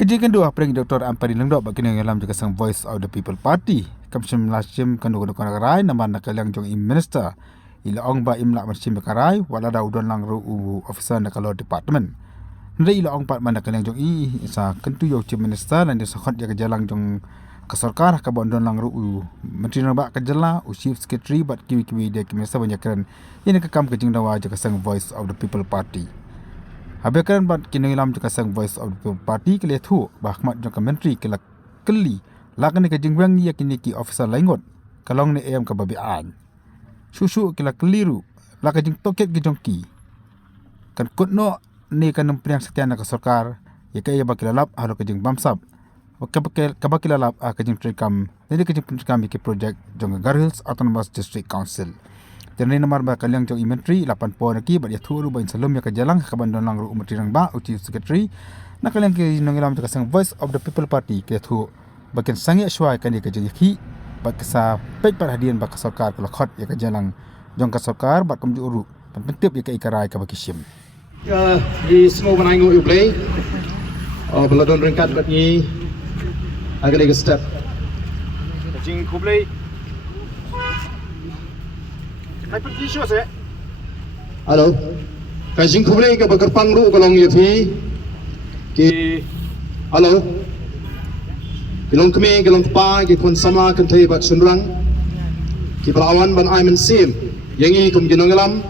Kejadian kedua pering Dr. Ampari Lengdok bagi dalam juga sang Voice of the People Party. Kamsim lasim kan dukun karai nama nakalang jong minister. Ila ong ba imlak marsim karai wala da udon lang ru officer nakalo department. Ndai ila ong pat man nakalang jong sa kentu yo chief minister dan sa khot ya kejalang jong kesorkar ka bondon lang ru menteri nang ba kejala chief secretary bat kiwi dia minister banyak keren. Ini kekam kejing dawa juga sang Voice of the People Party. Habis kan bat kini lam juga sang Voice of the People Party kele thu bahmat jong menteri kela keli lakan ke jingwang ya kini ki officer laingot kalong ni em ka babian susu kela keliru lakan jing toket ke jongki kan kutno ni kan nempriang setian ka sarkar ya kaya bakila lap haro ke jing bamsap ka bakila lap ka jing trikam jadi ke jing trikam ki project jong Garhils Autonomous District Council. Jadi nomor ba kalyang jong menteri 8 pon ki ba ya thu ru ba salom ya ka jalang ka bandon lang ru menteri rang ba chief secretary na kalyang ki nongilam ka sang Voice of the People Party ke thu bagian sangi aswai kan dia kerja ki bak sa pek perhatian bak sarkar kalau khot ya kajalang jong ka sarkar bak kamju uru pentip ya ka ikarai ka bakisim di semua menangu ublay beladon ringkat bat ni agak lagi step jing kublay hai pergi show saya halo kajing kublay ka bagarpang ru kalong yafi ki halo Kilong kami, kilong pa, kikon sama kentay bat sunrang, kipalawan ban Ayman Sim, yangi kum ginongalam,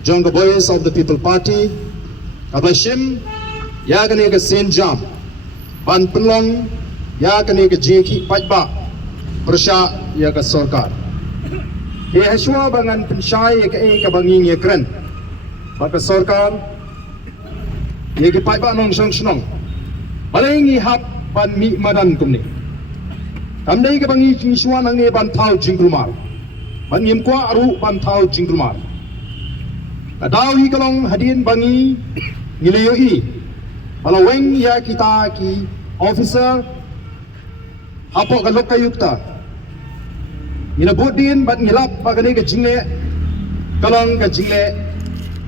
jong ka Voice of the People Party, kablashim, ya kani ka Saint Jam, ban penlong, ya kani ka jeki pajba, persya ya ka sarkar. Ke haswa bangan pensyai ya ka banging ya keren, baka sarkar, ya ki pajba nong syong syong, balingi hap ban mi madan kumni kamdai ke bangi jingsuan ang ne ban thau jingrumar ban yim kwa aru ban thau jingrumar kadaw hi kalong hadin bangi ngiliyoi palaweng ya kita ki officer hapo kalok kayukta ngilabudin ban ngilap bagani ke jingle kalong ke jingle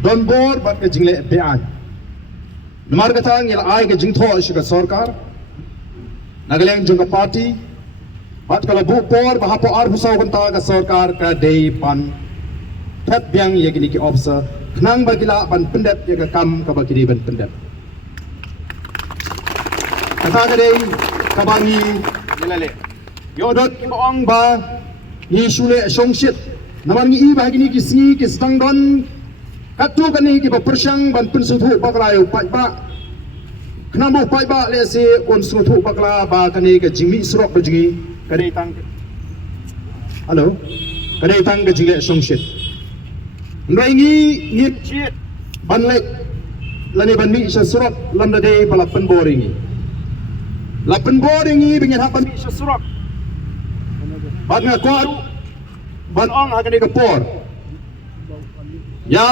don bor ban ke jingle bean namar kata ngil ai ke jingtho shika sarkar Nagalang jong party, bat kalau bupor bahapo arbusau kanta ka sarkar ka day pan, pet biang ya kini ki officer, kenang bagila pan pendep ya ka kam ka bagili ban pendep. Kata ka day kabangi nilale, yodot ong ba ni shule shongshit, naman ni iba kini ki singi ki stangdon, katu kani ki bapersyang ban pensutu baklayo pa. Kenapa pajak lesi konstruksi bakla bakani ke jimi serok berjigi kadai tang halo kadai tang ke jigi songshit ngai ngip chit banlek lani banmi sya serok landa dei balapan boringi lapan boringi bingin hapan sya serok ban ngakwaru ban ong hakani ke por ya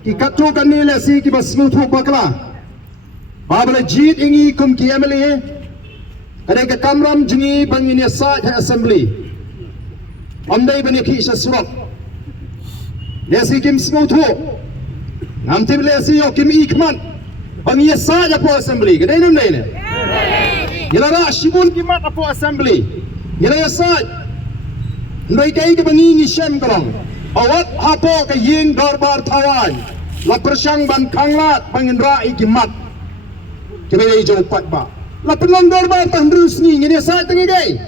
kikatu kani lesi ki basmutu bakla Babala jit ingi kum ki MLA kadai ka kamram jingi bangin ya sa assembly amdai bani ki isa surat lesi kim smuthu namti lesi yo kim ikman bangin ya sa po assembly kadai nam nei ne yelara shibun kimat po assembly yela ya sa ndoi kai ka bangin ni shem karong awat hapo ka ying darbar tawan la persyang ban kanglat bangin ra ikimat kebaya jauh pat ba. Lapan langgar ba tandrus ni ngini sa tangi gay.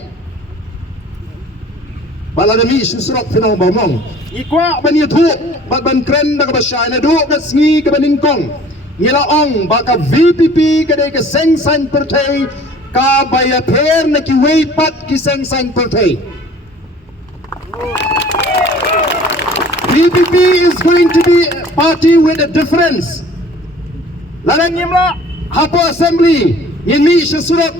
Bala demi susrok fino bomong. Ikwa ban yathu bat ban kren da ka basya na do ka sngi ka baningkong. Ngila ong baka VPP kadai ka seng san pertai ka baya pher na ki wait pat ki seng san pertai. VPP is going to be a party with a difference. Larang yimla Hapo assembly ini sesurat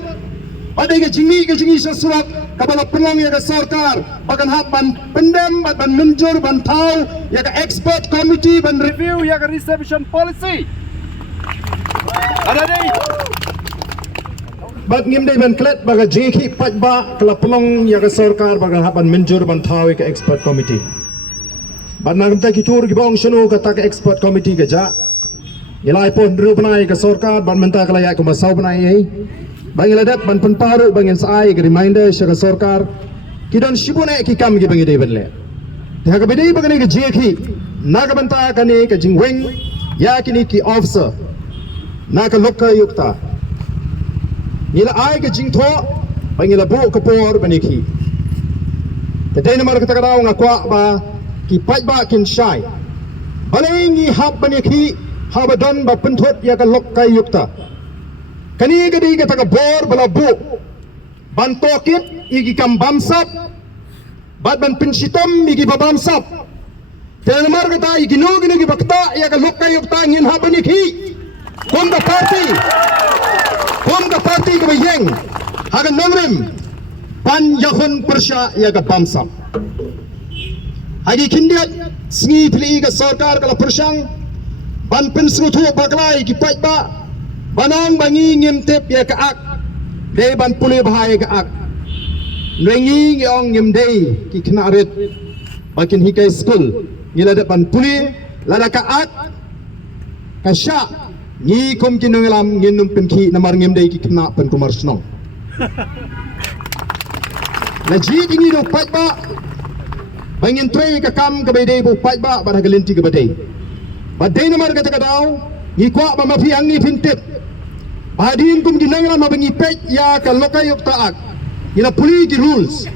pada ke jingi sesurat kabala pelong ya ke sarkar bahkan ban pendem ban menjur ban tau ya ke expert committee ban review ya ke reception policy ada deh bag ngim dei ban klet baga jeki pajba kala pelong ya ke sarkar bahkan ban menjur ban tau ya ke expert committee ban nagam ta ki tur ki bong shunu kata ke expert committee ke ja Ilai pun ru penai ke sorkar ban mentah kelayak ke masau penai ai. Bang iladat ban penparu bangin sai ke reminder syaka sorkar. Kidon shibune ki kam ki bangi deben le. Tha ka bidai bagani ke jeki. Naga banta kani ke jingweng ya kini ki officer. Naga lokka yukta. Nila ai ke jingtho bangila bu ke por baniki. Tadai namar kata kadau ngakwa ba ki pai ba kin shai. Balengi hab baniki habadon ba penthot ya ka lokka yukta. Kani gadi kata ka bor bala bu. Bantokit igi kam bamsap. Bad ban pinsitom igi babamsap. Telemar kata igi no gini bakta ya ka lokka yukta ngin habaniki. Kom the party ke bayeng. Hagan nomrim pan yahun persya ya ka bamsap. Hagi kindiat sngi pili ka sarkar kala persyang ban pensrutu baklai ki paitba banang bangi ngimtep ya ka ak de ban puli bahaya ka ak nrengi ngiong ngimdei ki knaret bakin hikai school ngilada ban puli lada ka ak ka sya ngi kom kinungalam nginum penki namar ngimdei ki kna pen kumar snong Laji dingi do paitba bangin trei ka kam ka bedei bu paitba bar galinti ka bedei badai namar kata kadau ni kwa ba mafi ang ni pintip badin kum dinang ma bangi pet ya ka lokai yok taak ila puli di rules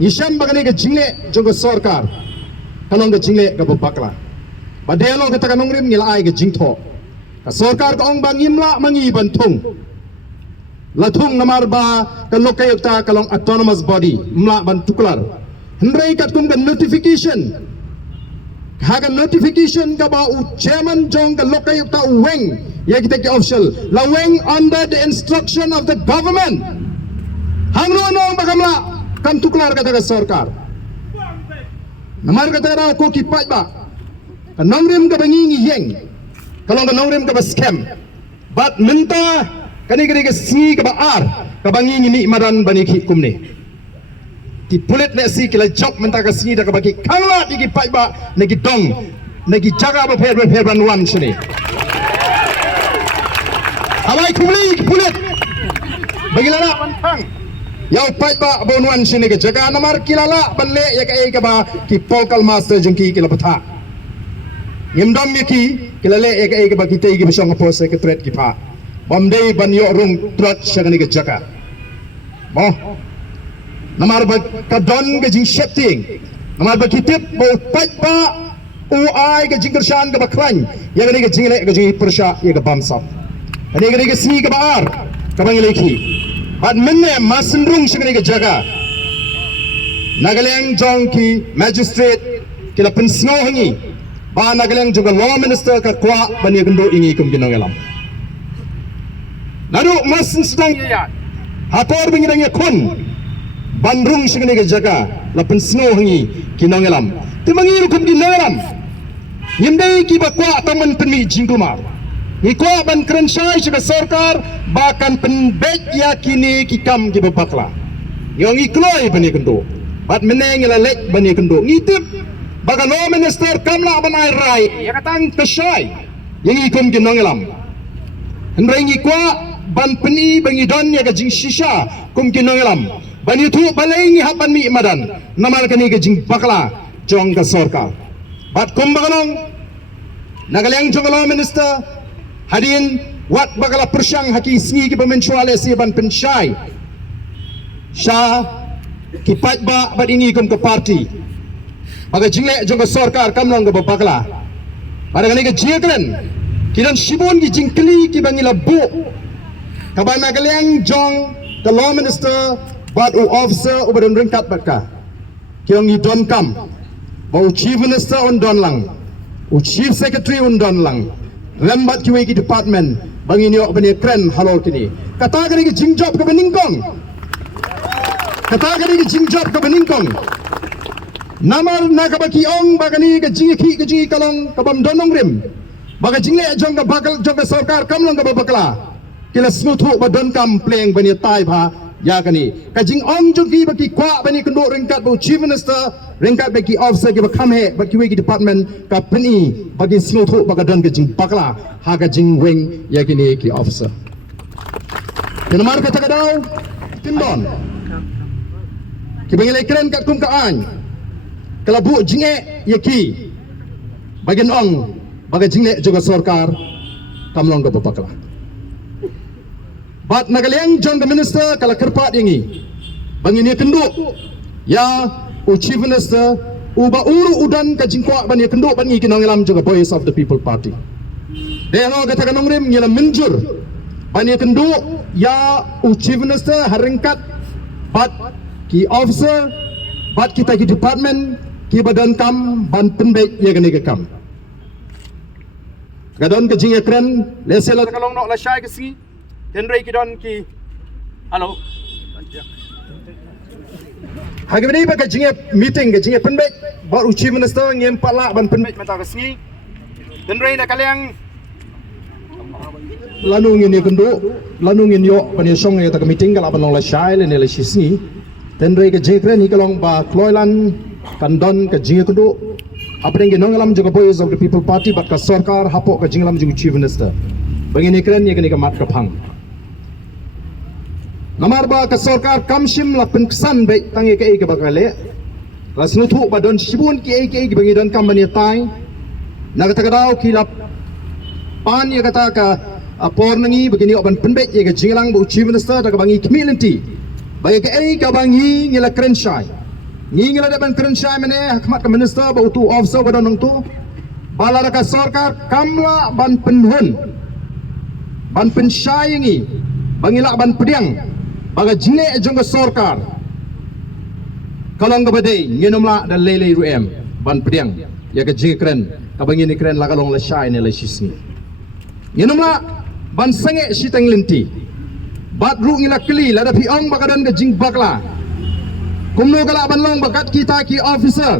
ni sham bagane ka jingle jogo sarkar kalong ka jingle ka bakla badai lo kata kanong rim nila ai ka jingtho ka sarkar ka ong bangim la mangi bantung lathung namar ba ka lokai yok ta kalong autonomous body mla ban tuklar hendrai kat kum ka notification haga notification ka ba u chairman jong ka lokai ta weng ya kita ke official la weng under the instruction of the government hangno no bagamla kam tuklar kata ka sarkar namar kata ra ko ki pai ba ka nomrim ka bangi yeng kalong ka nomrim ka ba scam bat minta kani ka singi ka ba ar ka bangi ni madan baniki kumne ki pulit le si kila jok menta ka singi da ka bagi kangla di ki pai ba nagi dong nagi jaga ba pher ban wan sini awai kumli ki pulit bagi lala pantang yau pai ba bon wan sini ke jaga namar kilala ban le ya ka ba ki pokal master jengki kila patha ngimdom mi ki kila le ya ka ba ki te ki besong po secretary ki pa bamdei ban yo rung trot shagani ke jaga mo namar ba kadon ke jing setting namar ba kitip bo pai ba ai ke jing kershan ke bakran ya ke jing le ke jing persya ya ke bamsap ani ke sni ke baar ke bang leki bad menne masendrung shagani ke jaga nagaleng jong ki magistrate ke la pensno hangi ba nagaleng jong law minister ka kwa bani gendo ingi kum ginongelam lalu masin sedang ya hapor bingirang kun bandrung shigani ke jaga la pensno hangi kinongelam timangiru kum ginongelam yimdei ki bakwa taman penmi jingkumar ni kwa ban krenshai shiga sarkar bakan penbet yakini ki kam ki babakla yong ikloi bani kendo bat meneng la lek bani kendo ngitip baga law minister kamla banai rai ya katang kashai yang ikum kinongelam hendrai kwa ban peni bangi don ya gajing shisha kum kinongelam bani tu balengi hapan mi madan namar kani gajing bakla jong ka sarkar bat kum bagalong nagaleng jongalo minister hadin wat bagala persyang haki singi ki pemencuale si ban pensyai sha ki pat ba badingi kum ke parti baga jingle jong ka sarkar kamlong ka bakla pada kani ke jiagren kidan shibon ki jingkli ki bangi labu kabana galeng jong the law minister but u officer u badan ringkat baka kiong i don kam bau chief minister on don lang u chief secretary on don lang lembat kiwe ki department bangi niok bani kren halol kini kata gani ki jingjob ka beningkong kata gani ki jingjob ka beningkong namar na kabaki ong bagani ka jingi ki jingi kalong kabam donong rim baga jingle jong ka bakal jong ka sarkar kamlong ka bakla kila smutu badon kam pleng bani tai pha ya kani ka jing ong jong ki baki kwa bani kendo ringkat bu chief minister ringkat bagi officer ke bakam he bagi wegi department ka peni bagi snow thu bagi don ke jing bakla ha ka jing wing ya kini ki officer kenamar kata kadau tindon ki bagi lekren kat kum ka an kalabu jinge ya ki bagian ong bagi jinge juga sarkar kamlong ke bakla bat nagaliang jong the minister kala kerpat yangi bangini kenduk ya chief minister uba uru udan ka jingkwa bani kenduk bani kinongelam juga voice of the people party de no kata kanong rim ngila menjur bani kenduk ya chief minister haringkat bat ki officer bat kita ki department ki badan kam ban penbek ya gani ke kam gadon ke jinge kren lesela kalong nok la syai ke si Henry kidon ki halo Hari ini bagi jinge meeting ke jinge penbek baru chief minister ngem palak ban penbek mata ke sini Henry nak kalian lanu ngin kendo lanu ngin yo ban song ya tak meeting kalau ban long la shai le ne la sini Henry ke jinge kren ni kalong ba kloilan kandon ke jinge kendo apa yang nong alam juga voice of the people party bat ka sarkar hapok ke jinge alam juga chief minister bagi ni kren ya kini ke mat kapang Namar ba ka sarkar kamshim la penkesan baik tangi ke bakale la snutu badon shibun ki bangi don kam bani tai na kata kadau kilap pan ya kata ka por nangi begini oban penbek ya ke jinglang bu chief minister ta ka bangi community bagi ke ka bangi ngila krenshai ngila da ban krenshai mene hakmat ka minister ba tu officer badon nang tu bala ka sarkar kamla ban penhun ban penshai ngi bangila ban pediang baga jine jong sarkar kalong gabade ngenomla dan lele ruem ban pediang ya ke jing kren kabangi ni kren la kalong la shai ne la shisni ngenomla ban sange sitang linti bat ru ngila kli la da piong bagadan ke jing bakla kumno kala ban long bagat kita ki officer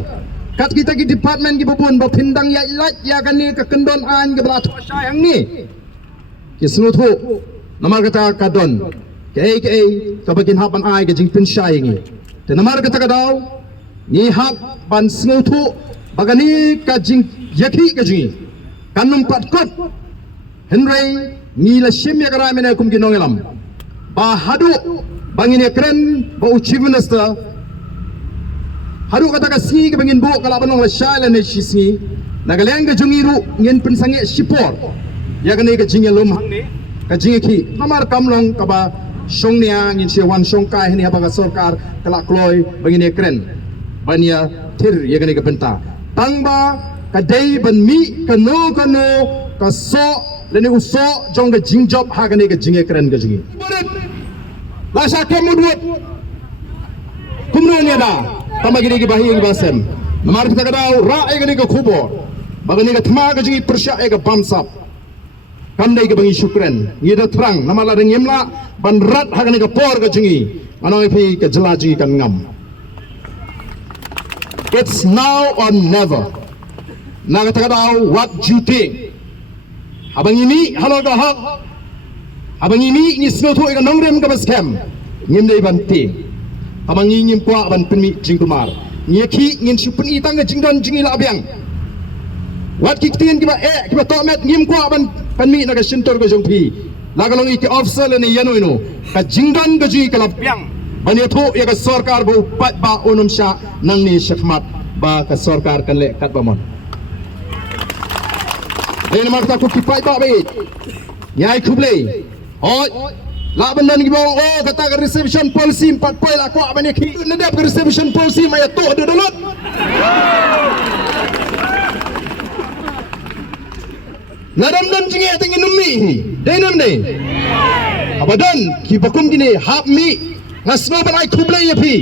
kat kita ki department ki babun ba pindang ya ilat ya kan ni ke kendon an ke bala shai ang ni ki snuthu namar kata kadon ke kabakin hapan ai ke jing pin shai ngi te namar kata kadau ni hap ban snuthu bagani ka jing yakhi ke jingi kanum pat kot henry ni la shim ya kara mena kum ginongelam ba hadu bangin kren ba chief minister hadu kata ka si ke bangin bu kala banong la shai la ne shisni nagaleng ke jungi ru ngin pin sange sipor ya kan ke jingi lom hang ni ka jingi ki namar kamlong ka ba song nia ngin se wan song kai ni apa ka sarkar kala kloi bangin kren bania tir ya kan ke benta tangba ka dei ban mi ka no ka so leni uso jong ke jing job ha kan ke jingi kren ke jingi la sha ke mudut kumno ni da tamagini ki bahi ki basem namar kita kadau ra ai ke khubor bagani ke thma ke jingi persya ke bamsap kandai ke bangi syukran ngida terang nama la ngimla ban rat hagani ke por ke jingi anoi phi ke jela jingi kan ngam it's now or never na kata kadau what you think abang ini halo ga hak abang ini ni snotu ke nongrem ke baskem ngim dei ban ti abang ini ngim kwa ban penmi jingkumar ngeki ngin supun i tang ke jingdon jingi la abyang wat ki tin ki ba ki ba tomet ngim kwa ban panmi na ka sintor ko jongpi la ka long iki officer le ni yano ino ka jingdan ka ji ka lapyang bani tho ya ka sarkar bo pat ba onum sha nang ni shakmat ba ka sarkar kan le kat bamon dei namar ta ko ki pai ba be nyai khuble oi la bandan ki bong oh kata ka reception policy 4 poi la ko bani ki nadap ka reception policy maya to de dolot Nadam dan jinge tinggi nummi dai nam dai abadan ki bakum gini hap mi ngasno ban ai khuble ya phi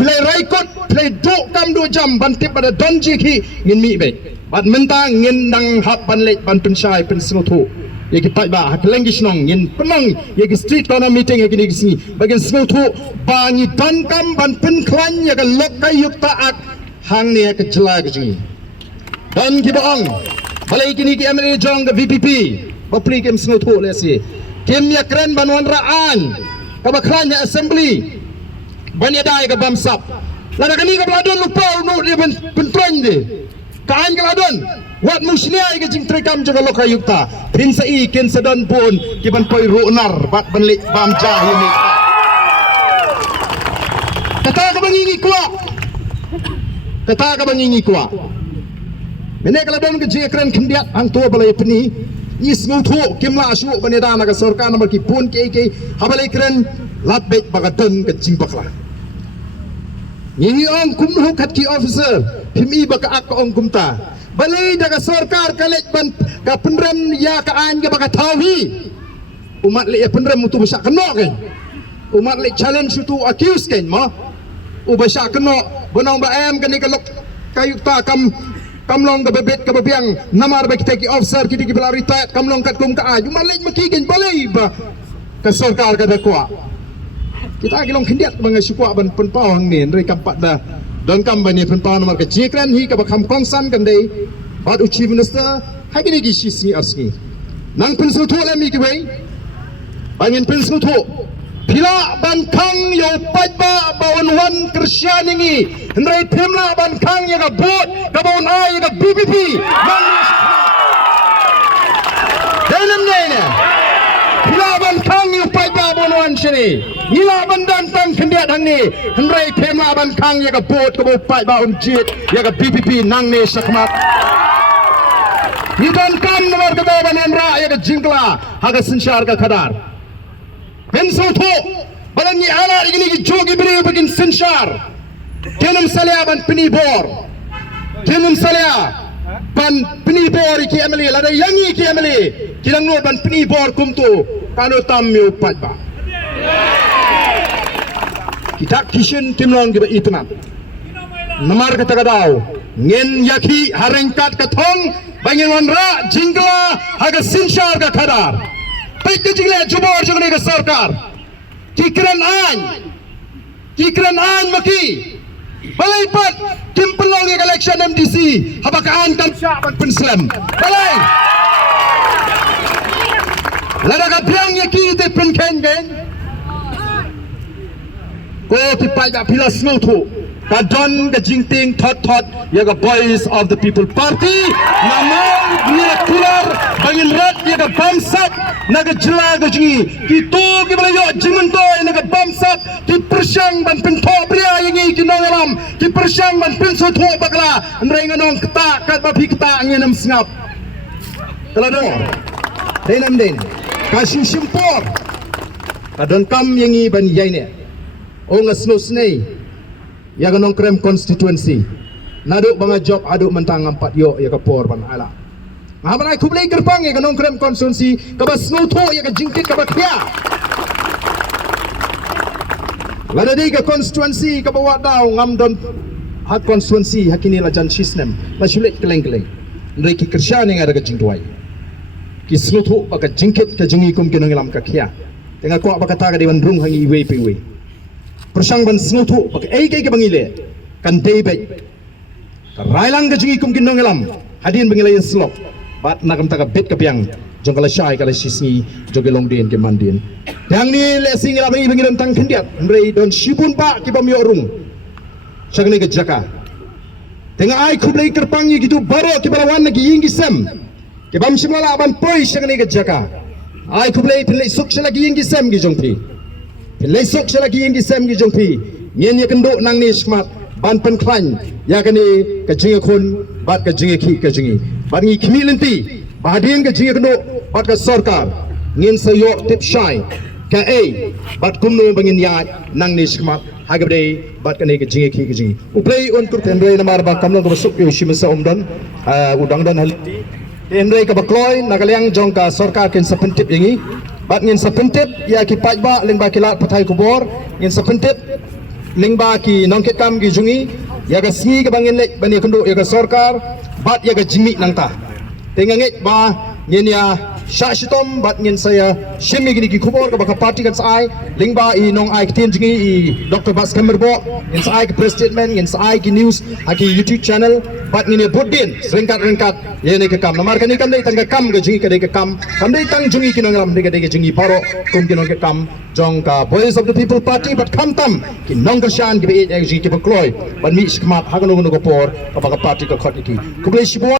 play raikot play do kam do jam ban tip pada don ji ki ngin mi be bat menta ngin dang hap ban le ban pensai pen snotho ye ki pai ba hak lengish nong ngin penang ye ki street corner meeting ye ki sini bagian snotho ba ni don kam ban pen klan ye ka lok kai yuk ta ak hang ne ka jela ka jingi dan ki baang balai kini ki MLA jong ke VPP bapli kem snotho le si kem ya kren banwan raan ka bakran ya assembly banya dai ka bamsap Lada kani ka peladon lupa no dia pentuan dia. Kaan keladon. Wat muslia ke jing trekam jaga loka yukta. Prinsa i ken sedon pun kiban poi ronar bat benlik bam jah ini. Kata ka bangingi kuat. Kata ka bangingi kuat. Mene keladon ke jing keren kendiat hang tua balai peni. Is ngutu kimla asu banedana ka sorka nomor ki pun ke habalai keren labet bagadon ke jing bakla. Ngingi ong kumnu kat ki officer pimi baka ak ong kumta. Balai daga sarkar kalit ban ka penrem ya ka an ka baka tawi. Umat le penrem mutu besak kena kan. Umat le challenge tu accuse kan ma. U besak kena bonong ba em kan ni ka lok kayu ta kamlong ka bebet ka babiang namar ba kita ki officer kita ki bela retired kamlong kat kum ka aj. Umat le makigen balai ba ka sarkar ka dakwa. Kita agilong kendiat mga sukwa ban penpau hang ni ndai kampat dah dan kam bani penpau nomor ke jikran hi ka bakam kongsan kan dei bad chief minister hagi ni gisi asni nang pensu thu la mi ki wei bangin pensu thu pila ban kang yo pajba bawon wan krisyaningi ndai themla ban kang ya ga bot ka bawon ai ga BBP nang dalam ne pila ban kang yo pajba bawon wan shini Nila bandan tang kendiat hang ni Henry Pemla ban kang ya ka bot ka bopai ba jit ya ka PPP nang ni sakmat Ni ban kam nomor ka ba ban ra ya ka jingla ha ka sinshar ka khadar Penso tho balan ni ala igini ki jogi bri bagin sinshar Kenum salya ban pini bor Kenum salya ban pini bor ki emeli lada yangi ki emeli kilang no ban pini bor kumtu kano tam mi upat ba Kita kishin timlong giba itnam Namar kata kadau Ngen yaki harengkat katong Bangin wanra jingla haga sinshar ka khadar Baik ke jingle jubor jangni ka sarkar Kikran an maki Balai pat Kim pelong ya election MDC Habakaan kan syabat penslam Balai Lada ka biang yaki ite penken gen Ko ki pai da pila snow tu ka don ka jingting thot ya ka boys of the people party namang miracular bangin rat ya ka bamsat naga jela ka jingi ki to ki balayo jimunto naga bamsat ki persyang ban pento pria yangi ki nongalam ki persyang ban penso tho bakla nrenga nong kta ka babi kta ngenam sngap kalau dong denam den ka shimpor ka don kam yangi ban yaine Ongas no snay ya ganong krem constituency naduk banga job aduk mentang empat yo ya kapor ban ala ngabanai kublai gerpang ya ganong krem constituency kabas no tho ya ka jingkit ka bakhya lada di ka constituency ka bawa daw ngam don hak constituency hakini la jan system la shulet keleng-keleng ndai ki kersyane ngada ka jingtuai ki sno tho ka jingkit ka jingi kum kinong ilam ka khya tenga ko bakata ka dewan rung hangi we pe we Persang ban snutu pakai ai bangile kan debet railang ke jingi kum kinong elam hadin bangile slop bat nakam taka bet kapiang jong kala syai kala sisi jogelong den ke mandin yang ni lesing elam ni bangile tang kendiat ndrei don shibun pa ki bam yorung sagne ke jaka tengah ai kublai kerpangi gitu baro ki balawan lagi yingi sem ke bam simala ban poi sagne ke jaka ai kublai pelai suk lagi yingi sem gi jongpi Lesok selagi yang disem gi jongpi nyen ya kendo nang ni smat ban pen klan ya kani ka jinga khon bat ka jinga ki ka jingi bat ngi khmi lenti badin ka jinga kendo bat ka sarkar ngen sayo tip shai ka bat kumno bangin ya nang ni smat hagabre bat kani ka jinga ki ka jingi uplay untuk tendre namar ba kamlo ka besuk yo shimsa omdon udang dan haliti tendre ka bakloy nagaliang jong ka sarkar ken sapentip yangi bat ngin sapentip ya ki pajba lingba kilat patai kubor ngin sapentip lingba ki nongket kam ki jungi ya ga singi ka bangin lek bani kendo ya ga sarkar bat ya ga jimi nang ta tenga nget ba ngin ya sya shitom bat ngin saya shimi gini ki khubor ka baka party kan sai lingba I nong ai tin jingi I Dr. Bas Kamerbo in sai ki press statement in sai ki news aki YouTube channel bat ngin budin ringkat ye ne ka kam namar kan kam dai tang ka kam ga jingi ka dai ka kam dai tang jingi ki nong ram dai ka jingi paro kum ki nong ka kam jong ka Voice of the People Party but kam tam ki nong ka shan ki be jingi ki ba kloy bat mi skmat ha ka nong ko por ka baka party ka khot ki ku ble shibo